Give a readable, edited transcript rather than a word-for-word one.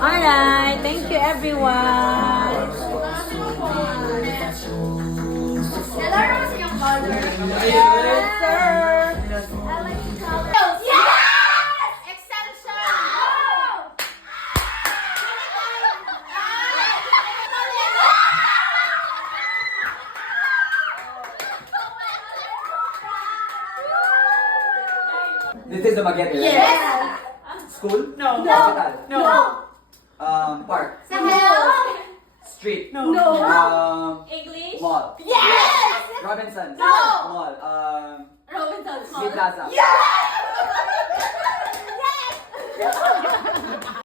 Alright, thank you everyone. Yes, sir. This is the Maguete, right? Yes! School? No. Hospital? No. Park? Street? No. English? Mall? Yes! Robinson? No. Mall? Robinson. Sea Plaza? Yes!